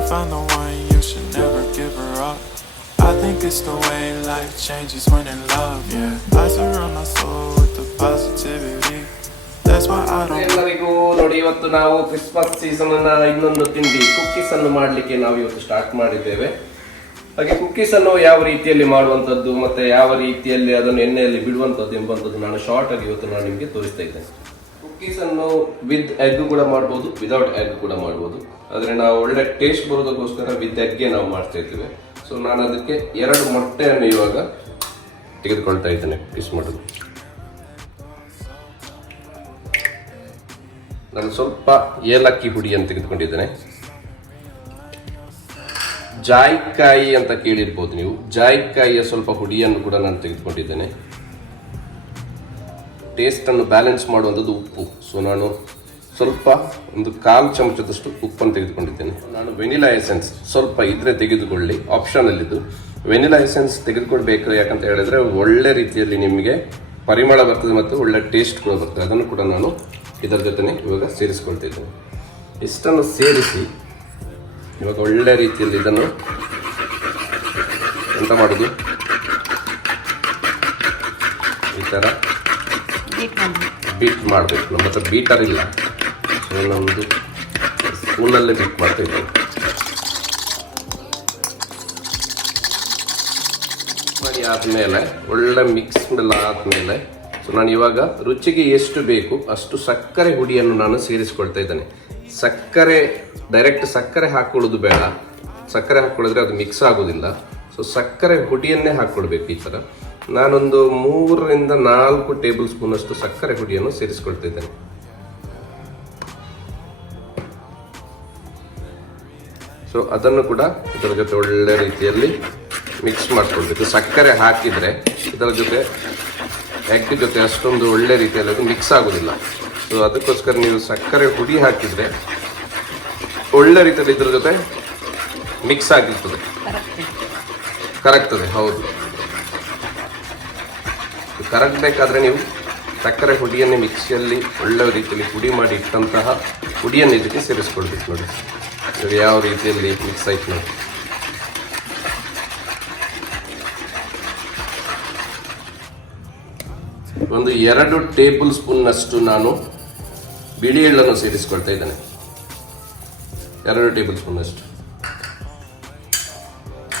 can find the one, you should never give her up. I think it's the way life changes when in love, yeah. I surround my soul with the positivity. That's why I don't. ಎಲ್ಲರಿಗೂ ನೋಡಿ ಇವತ್ತು ನಾವು Christmas season ಅನ್ನ ಇನ್ನೊಂದು ತಿಂಡಿ cookies ಅನ್ನು ಮಾಡಲಿಕ್ಕೆ ನಾವು ಇವತ್ತು ಸ್ಟಾರ್ಟ್ ಮಾಡಿದ್ದೇವೆ ಹಾಗೆ ಕುಕ್ಕೀಸ್ ಅನ್ನು ಯಾವ ರೀತಿಯಲ್ಲಿ ಮಾಡುವಂತದ್ದು ಮತ್ತೆ ಯಾವ ರೀತಿಯಲ್ಲಿ ಅದನ್ನು ಎಣ್ಣೆಯಲ್ಲಿ ಬಿಡುವಂತದ್ದು ಎಂಬಂತದ್ದು ನಾನು ಶಾರ್ಟ್ ಆಗಿ ಇವತ್ತು ನಾನು ನಿಮಗೆ ತೋರಿಸ್ತಾ ಇದ್ದೇನೆ ಕುಕ್ಕೀಸ್ ಅನ್ನು ವಿತ್ ಎಗ್ ಕೂಡ ಮಾಡ್ಬೋದು ವಿದೌಟ್ ಎಗ್ ಕೂಡ ಮಾಡ್ಬೋದು ಆದ್ರೆ ನಾವು ಒಳ್ಳೆ ಟೇಸ್ಟ್ ಬರೋದಕ್ಕೋಸ್ಕರ ವಿತ್ ನಾವು ಮಾಡ್ತಾ ಇದ್ದೇವೆ ಸೊ ನಾನು ಅದಕ್ಕೆ ಎರಡು ಮೊಟ್ಟೆಯನ್ನು ಇವಾಗ ತೆಗೆದುಕೊಳ್ತಾ ಇದ್ದೇನೆ ಪೀಸ್ ಮಾಡೋದು. ನಾನು ಸ್ವಲ್ಪ ಏಲಕ್ಕಿ ಹುಡಿಯನ್ನು ತೆಗೆದುಕೊಂಡಿದ್ದೇನೆ. ಜಾಯಿಕಾಯಿ ಅಂತ ಕೇಳಿರ್ಬೋದು ನೀವು. ಜಾಯಿಕಾಯಿಯ ಸ್ವಲ್ಪ ಹುಡಿಯನ್ನು ಕೂಡ ನಾನು ತೆಗೆದುಕೊಂಡಿದ್ದೇನೆ. ಟೇಸ್ಟನ್ನು ಬ್ಯಾಲೆನ್ಸ್ ಮಾಡುವಂಥದ್ದು ಉಪ್ಪು. ಸೊ ನಾನು ಸ್ವಲ್ಪ ಒಂದು ಕಾಲು ಚಮಚದಷ್ಟು ಉಪ್ಪನ್ನು ತೆಗೆದುಕೊಂಡಿದ್ದೇನೆ. ನಾನು ವೆನಿಲಾ ಎಸೆನ್ಸ್ ಸ್ವಲ್ಪ ಇದ್ರೆ ತೆಗೆದುಕೊಳ್ಳಿ. ಆಪ್ಷನಲ್ಲಿದ್ದು ವೆನಿಲಾ ಎಸೆನ್ಸ್ ತೆಗೆದುಕೊಳ್ಬೇಕು ಯಾಕಂತ ಹೇಳಿದ್ರೆ ಒಳ್ಳೆ ರೀತಿಯಲ್ಲಿ ನಿಮಗೆ ಪರಿಮಳ ಬರ್ತದೆ ಮತ್ತು ಒಳ್ಳೆ ಟೇಸ್ಟ್ ಕೂಡ ಬರ್ತದೆ. ಅದನ್ನು ಕೂಡ ನಾನು ಇದರ ಜೊತೆ ಇವಾಗ ಸೇರಿಸ್ಕೊಳ್ತಿದ್ದೇನೆ ಇಷ್ಟನ್ನು ಸೇರಿಸಿ ಇವಾಗ ಒಳ್ಳೆ ರೀತಿಯಲ್ಲಿ ಇದನ್ನು ಎಂತ ಮಾಡೋದು? ಈ ಥರ ಬೀಟ್ ಮಾಡಬೇಕು. ನಮ್ಮ ಹತ್ರ ಬೀಟರ್ ಇಲ್ಲ. ಒಂದು ಸ್ಪೂನಲ್ಲೇ ಬೀಟ್ ಮಾಡ್ತಾ ಇದ್ದೇವೆ ಮಾಡಿ ಆದಮೇಲೆ, ಒಳ್ಳೆ ಮಿಕ್ಸ್ ಎಲ್ಲ ಆದಮೇಲೆ ಸೊ ನಾನು ಇವಾಗ ರುಚಿಗೆ ಎಷ್ಟು ಬೇಕು ಅಷ್ಟು ಸಕ್ಕರೆ ಹುಡಿಯನ್ನು ನಾನು ಸೇರಿಸ್ಕೊಳ್ತಾ ಇದ್ದೇನೆ. ಸಕ್ಕರೆ ಡೈರೆಕ್ಟ್ ಸಕ್ಕರೆ ಹಾಕ್ಕೊಳ್ಳೋದು ಬೇಡ. ಸಕ್ಕರೆ ಹಾಕ್ಕೊಳ್ಳಿದ್ರೆ ಅದು ಮಿಕ್ಸ್ ಆಗೋದಿಲ್ಲ. ಸೊ ಸಕ್ಕರೆ ಹುಡಿಯನ್ನೇ ಹಾಕ್ಕೊಳ್ಬೇಕು ಈ ಥರ ನಾನೊಂದು ಮೂರರಿಂದ ನಾಲ್ಕು ಟೇಬಲ್ ಸ್ಪೂನಷ್ಟು ಸಕ್ಕರೆ ಹುಡಿಯನ್ನು ಸೇರಿಸ್ಕೊಳ್ತಾ ಸೊ ಅದನ್ನು ಕೂಡ ಇದರ ಜೊತೆ ಒಳ್ಳೆ ರೀತಿಯಲ್ಲಿ ಮಿಕ್ಸ್ ಮಾಡ್ಕೊಳ್ಬೇಕು. ಸಕ್ಕರೆ ಹಾಕಿದರೆ ಇದರ ಜೊತೆ ಎಗ್ ಜೊತೆ ಅಷ್ಟೊಂದು ಒಳ್ಳೆ ರೀತಿಯಲ್ಲಿ ಅದು ಮಿಕ್ಸ್ ಆಗೋದಿಲ್ಲ. ಸೊ ಅದಕ್ಕೋಸ್ಕರ ನೀವು ಸಕ್ಕರೆ ಹುಡಿ ಹಾಕಿದರೆ ಒಳ್ಳೆ ರೀತಿಯಲ್ಲಿ ಇದರ ಜೊತೆ ಮಿಕ್ಸ್ ಆಗಿರ್ತದೆ. ಕರಗ್ತದೆ. ಹೌದು. ಕರಗಬೇಕಾದ್ರೆ ನೀವು ಸಕ್ಕರೆ ಹುಡಿಯನ್ನೇ ಮಿಕ್ಸಿಯಲ್ಲಿ ಒಳ್ಳೆ ರೀತಿಯಲ್ಲಿ ಪುಡಿ ಮಾಡಿ ಇಟ್ಟಂತಹ ಹುಡಿಯನ್ನು ಇದಕ್ಕೆ ಸೇರಿಸ್ಕೊಳ್ಬೇಕು ನೋಡಿ. ಇದು ಯಾವ ರೀತಿಯಲ್ಲಿ ಮಿಕ್ಸ್ ಆಯ್ತು ನೋಡಿ. ಒಂದು ಎರಡು ಟೇಬಲ್ ಸ್ಪೂನ್ನಷ್ಟು ನಾನು ಬಿಳಿ ಎಳ್ಳನ್ನು ಸೇರಿಸ್ಕೊಳ್ತಾ ಇದ್ದೇನೆ. ಎರಡು ಟೇಬಲ್ ಸ್ಪೂನ್ನಷ್ಟು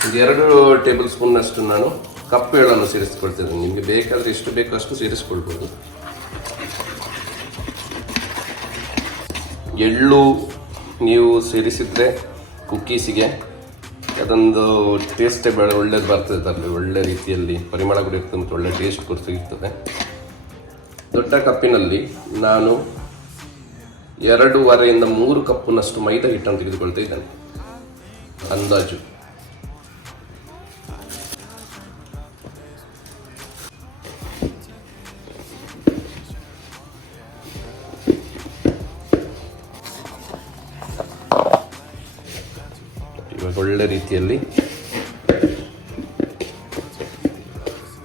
ಒಂದು ಎರಡು ಟೇಬಲ್ ಸ್ಪೂನ್ನಷ್ಟು ನಾನು ಕಪ್ಪು ಎಳ್ಳನ್ನು ಸೇರಿಸ್ಕೊಳ್ತಾ ಇದ್ದೇನೆ. ನಿಮಗೆ ಬೇಕಾದರೆ ಎಷ್ಟು ಬೇಕೋ ಅಷ್ಟು ಸೇರಿಸ್ಕೊಳ್ಬೋದು. ಎಳ್ಳು ನೀವು ಸೇರಿಸಿದ್ರೆ ಕುಕ್ಕೀಸಿಗೆ ಅದೊಂದು ಟೇಸ್ಟೇ ಬೇಡ ಒಳ್ಳೇದು ಬರ್ತದೆ ಅದರಲ್ಲಿ ಒಳ್ಳೆ ರೀತಿಯಲ್ಲಿ ಪರಿಮಳ ಕೂಡ ಇರ್ತದೆ ಮತ್ತು ಒಳ್ಳೆ ಟೇಸ್ಟ್ ಕೂಡ ಸಿಗ್ತದೆ. ದೊಡ್ಡ ಕಪ್ಪಿನಲ್ಲಿ ನಾನು ಎರಡೂವರೆಯಿಂದ ಮೂರು ಕಪ್ಪಿನಷ್ಟು ಮೈದಾ ಹಿಟ್ಟನ್ನು ತೆಗೆದುಕೊಳ್ತಾ ಇದ್ದೇನೆ. ಅಂದಾಜು. ಇವಾಗ ಒಳ್ಳೆ ರೀತಿಯಲ್ಲಿ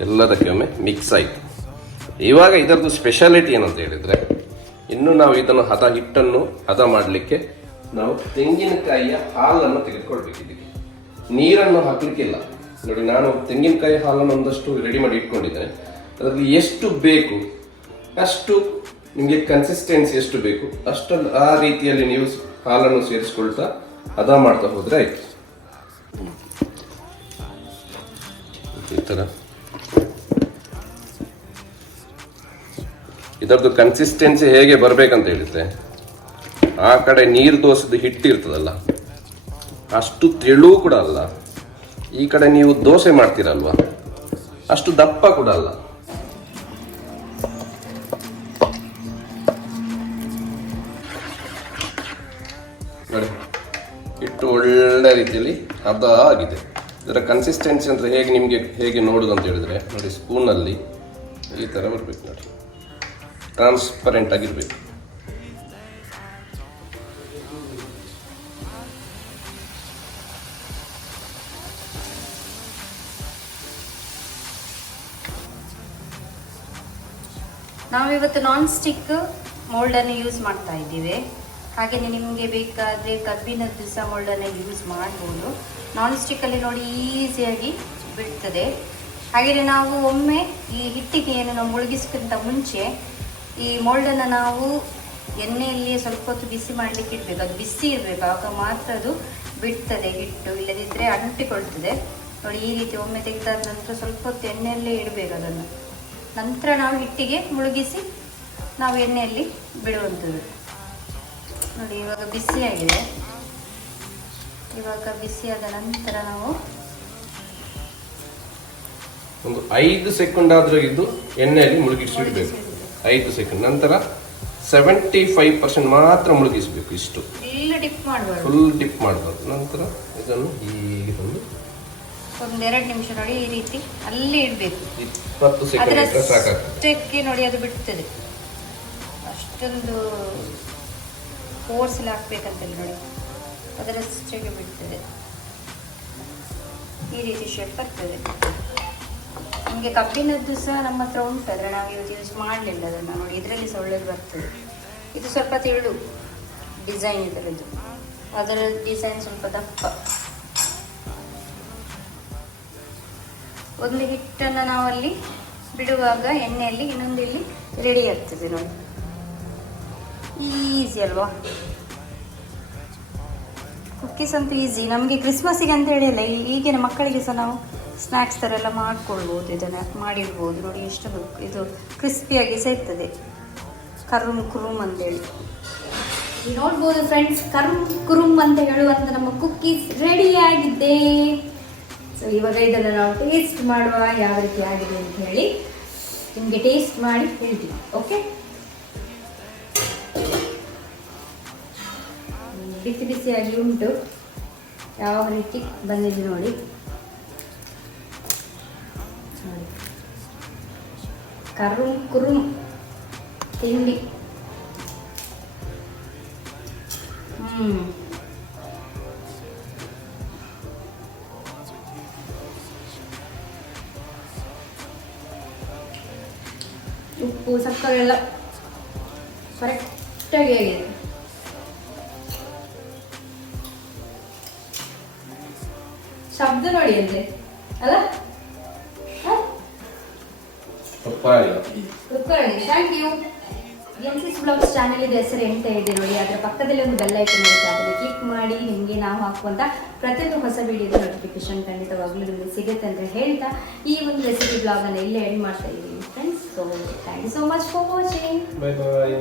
ಎಲ್ಲದಕ್ಕೆ ಒಮ್ಮೆ ಮಿಕ್ಸ್ ಆಯಿತು. ಇವಾಗ ಇದರದ್ದು ಸ್ಪೆಷಾಲಿಟಿ ಏನಂತ ಹೇಳಿದರೆ, ಇನ್ನು ನಾವು ಇದನ್ನು ಹದ ಹಿಟ್ಟನ್ನು ಹದ ಮಾಡಲಿಕ್ಕೆ ನಾವು ತೆಂಗಿನಕಾಯಿಯ ಹಾಲನ್ನು ತೆಗೆದುಕೊಳ್ಬೇಕು ಇದಕ್ಕೆ. ನೀರನ್ನು ಹಾಕಲಿಕ್ಕಿಲ್ಲ. ನೋಡಿ, ನಾನು ತೆಂಗಿನಕಾಯಿ ಹಾಲನ್ನು ಒಂದಷ್ಟು ರೆಡಿ ಮಾಡಿ ಇಟ್ಕೊಂಡಿದ್ದೇನೆ. ಅದರಲ್ಲಿ ಎಷ್ಟು ಬೇಕು, ಅಷ್ಟು ನಿಮಗೆ ಕನ್ಸಿಸ್ಟೆನ್ಸಿ ಎಷ್ಟು ಬೇಕು ಅಷ್ಟು ಆ ರೀತಿಯಲ್ಲಿ ನೀವು ಹಾಲನ್ನು ಸೇರಿಸ್ಕೊಳ್ತಾ ಹದ ಮಾಡ್ತಾ ಹೋದ್ರೆ ಆಯ್ತು. ಈ ಥರ ಇದರದ್ದು ಕನ್ಸಿಸ್ಟೆನ್ಸಿ ಹೇಗೆ ಬರ್ಬೇಕಂತ ಹೇಳಿದ್ರೆ, ಆ ಕಡೆ ನೀರು ದೋಸೆದು ಹಿಟ್ಟು ಇರ್ತದಲ್ಲ, ಅಷ್ಟು ತೆಳು ಕೂಡ ಅಲ್ಲ. ಈ ಕಡೆ ನೀವು ದೋಸೆ ಮಾಡ್ತೀರಲ್ವಾ, ಅಷ್ಟು ದಪ್ಪ ಕೂಡ ಅಲ್ಲ. ನೋಡಿ. ಹಿಟ್ಟು ಒಳ್ಳೆ ರೀತಿಯಲ್ಲಿ ಹದ ಆಗಿದೆ. ಇದರ ಕನ್ಸಿಸ್ಟೆನ್ಸಿ ಅಂದರೆ ಹೇಗೆ ನಿಮಗೆ ಹೇಗೆ ನೋಡೋದು ಅಂತ ಹೇಳಿದ್ರೆ, ನೋಡಿ ಸ್ಪೂನಲ್ಲಿ ಈ ಥರ ಬರಬೇಕು ನೋಡಿ. ಟ್ರಾನ್ಸ್ಪರೆಂಟ್ ಆಗಿರಬೇಕು. ನಾವಿವತ್ತು ನಾನ್ ಸ್ಟಿಕ್ ಮೋಲ್ಡನ್ನು ಯೂಸ್ ಮಾಡ್ತಾ ಇದ್ದೀವಿ. ಹಾಗೆಯೇ ನಿಮಗೆ ಬೇಕಾದರೆ ಕಬ್ಬಿನದ್ದು ಸಹ ಮುಳ್ಳನ್ನು ಯೂಸ್ ಮಾಡ್ಬೋದು. ನಾನ್ ಸ್ಟಿಕ್ಕಲ್ಲಿ ನೋಡಿ ಈಸಿಯಾಗಿ ಬಿಡ್ತದೆ. ಹಾಗೆಯೇ ನಾವು ಒಮ್ಮೆ ಈ ಹಿಟ್ಟಿಗೆಯನ್ನು ನಾವು ಮುಳುಗಿಸ್ಕಿಂತ ಮುಂಚೆ ಈ ಮೋಲ್ಡನ್ನು ನಾವು ಎಣ್ಣೆಯಲ್ಲಿ ಸ್ವಲ್ಪ ಹೊತ್ತು ಬಿಸಿ ಮಾಡಲಿಕ್ಕೆ ಇಡಬೇಕು. ಅದು ಬಿಸಿ ಇರಬೇಕು, ಆಗ ಮಾತ್ರ ಅದು ಬಿಡ್ತದೆ ಹಿಟ್ಟು. ಇಲ್ಲದಿದ್ದರೆ ಅಂಟಿಕೊಳ್ತದೆ. ನೋಡಿ ಈ ರೀತಿ ಒಮ್ಮೆ ತೆಗೆದಾದ ನಂತರ ಸ್ವಲ್ಪ ಹೊತ್ತು ಎಣ್ಣೆಯಲ್ಲೇ ಇಡಬೇಕು ಅದನ್ನು. ನಂತರ ನಾವು ಹಿಟ್ಟಿಗೆ ಮುಳುಗಿಸಿ ನಾವು ಎಣ್ಣೆಯಲ್ಲಿ ಬಿಡುವಂಥದ್ದು. ನೋಡಿ ಇವಾಗ ಬಿಸಿಯಾಗಿದೆ ಇವಾಗ ಬಿಸಿಯಾದ ನಂತರ ನಾವು ಒಂದು ಐದು ಸೆಕೆಂಡ್ ಆದರೂ ಇದ್ದು ಎಣ್ಣೆಯಲ್ಲಿ ಮುಳುಗಿಸಿಡ್ಬೇಕು ಐದು ಸೆಕೆಂಡ್ ನಂತರ ಸೆವೆಂಟಿ ಫೈವ್ ಪರ್ಸೆಂಟ್ ಮಾತ್ರ ಮುಳುಗಿಸಬೇಕು ಇಷ್ಟು. ಫುಲ್ ಡಿಪ್ ಮಾಡಬಾರ್ದು. ಫುಲ್ ಡಿಪ್ ಮಾಡಬಾರ್ದು. ನಂತರ ಇದನ್ನು ಹೀಗೆ ತಂದು ಒಂದೆರಡು ನಿಮಿಷ ನೋಡಿ ಈ ರೀತಿ ಅಲ್ಲೇ ಇಡಬೇಕು. ಇಪ್ಪತ್ತು ಸೆಕೆಂಡ್ ಸಾಕಾಗ್ತದೆ. ನೋಡಿ ಅದು ಬಿಡ್ತದೆ. ಅಷ್ಟೊಂದು ಫೋರ್ಸಲ್ಲಿ ಹಾಕ್ಬೇಕಂತಲ್ಲ ನೋಡಿ. ಅದರ ಅದರಷ್ಟಕ್ಕೆ ಬಿಡ್ತದೆ. ಈ ರೀತಿ ಶೇಪ್ ಬರ್ತದೆ ನಮಗೆ ಕಬ್ಬಿನದ್ದು ಸಹ ನಮ್ಮ ಹತ್ರ ಉಂಟು, ಆದರೆ ನಾವು ಇವತ್ತು ಯೂಸ್ ಮಾಡಲಿಲ್ಲ ಅದನ್ನು ನೋಡಿ. ಇದರಲ್ಲಿ ಸಹ ಒಳ್ಳೇದು ಬರ್ತದೆ. ಇದು ಸ್ವಲ್ಪ ತಿಳು ಡಿಸೈನ್ ಇದರದ್ದು. ಅದರ ಡಿಸೈನ್ ಸ್ವಲ್ಪ ದಪ್ಪ. ಒಂದು ಹಿಟ್ಟನ್ನು ನಾವಲ್ಲಿ ಬಿಡುವಾಗ ಎಣ್ಣೆಯಲ್ಲಿ ಇನ್ನೊಂದು ಇಲ್ಲಿ ರೆಡಿ ಆಗ್ತದೆ ನೋಡಿ. ಈಸಿ ಅಲ್ವಾ? ಕುಕ್ಕೀಸ್ ಅಂತೂ ಈಸಿ ನಮಗೆ ಕ್ರಿಸ್ಮಸ್ಸಿಗೆ ಅಂತ ಹೇಳಿ ಅಲ್ಲ ಈ- ಈಗಿನ ಮಕ್ಕಳಿಗೆ ಸಹ ನಾವು ಸ್ನ್ಯಾಕ್ಸ್ ಥರ ಎಲ್ಲ ಮಾಡ್ಕೊಳ್ಬೋದು. ಇದನ್ನು ಮಾಡಿರ್ಬೋದು. ನೋಡಿ ಎಷ್ಟು ಇದು ಕ್ರಿಸ್ಪಿಯಾಗಿ ಸಹ ಇರ್ತದೆ. ಕರುಮ್ ಕುರುಮ್ ಅಂತೇಳಿ ನೋಡ್ಬೋದು ಫ್ರೆಂಡ್ಸ್ ಕರುಮ್ ಕುರುಮ್ ಅಂತ ಹೇಳುವಂಥ ನಮ್ಮ ಕುಕ್ಕೀಸ್ ಆಗಿದೆ. ಸೊ ಇವಾಗ ಇದನ್ನು ನಾವು ಟೇಸ್ಟ್ ಮಾಡುವ ಯಾವ ರೀತಿ ಆಗಿದೆ ಅಂತ ಹೇಳಿ ನಿಮಗೆ ಟೇಸ್ಟ್ ಮಾಡಿ ಹೇಳ್ತೀವಿ ಓಕೆ ಬಿಸಿ ಬಿಸಿಯಾಗಿ ಉಂಟು. ಯಾವ ರೀತಿ ಬಂದಿದೆ ನೋಡಿ. ಕರುಮ್ ಕುರುಮ್ ತಿಂಡಿ. ಹ್ಞೂ ಉಪ್ಪು, ಸಕ್ಕರೆ ಎಲ್ಲ ಕರೆಕ್ಟಾಗಿ ಆಗಿದೆ. ಶಬ್ದ ನೋಡಿ ಅಂದ್ರೆ ಅಲ್ಲ? ಥ್ಯಾಂಕ್ ಯು ಎನ್ಸಿಸ್ ಬ್ಲಾಗ್ಸ್ ಚಾನೆಲ್ ಇದೆ ಹೆಸರು ಎಂತ ಇದೆ ನೋಡಿ ಅದರ ಪಕ್ಕದಲ್ಲಿ ಒಂದು ಬೆಲ್ ಐಕನ್ ಇರುತ್ತೆ ಅದನ್ನು ಕ್ಲಿಕ್ ಮಾಡಿ ನಿಮಗೆ ನಾವು ಹಾಕುವಂತ ಪ್ರತಿಯೊಂದು ಹೊಸ ವಿಡಿಯೋದ ನೋಟಿಫಿಕೇಶನ್ ಖಂಡಿತವಾಗ್ಲೂ ನಿಮಗೆ ಸಿಗುತ್ತೆ ಅಂತ ಹೇಳ್ತಾ ಈ ಒಂದು ರೆಸಿಪಿ ಬ್ಲಾಗನ್ನು ಇಲ್ಲೇ ಎಂಡ್ ಮಾಡ್ತಾ ಇದ್ದೀನಿ. Friends so thank you so much for watching bye bye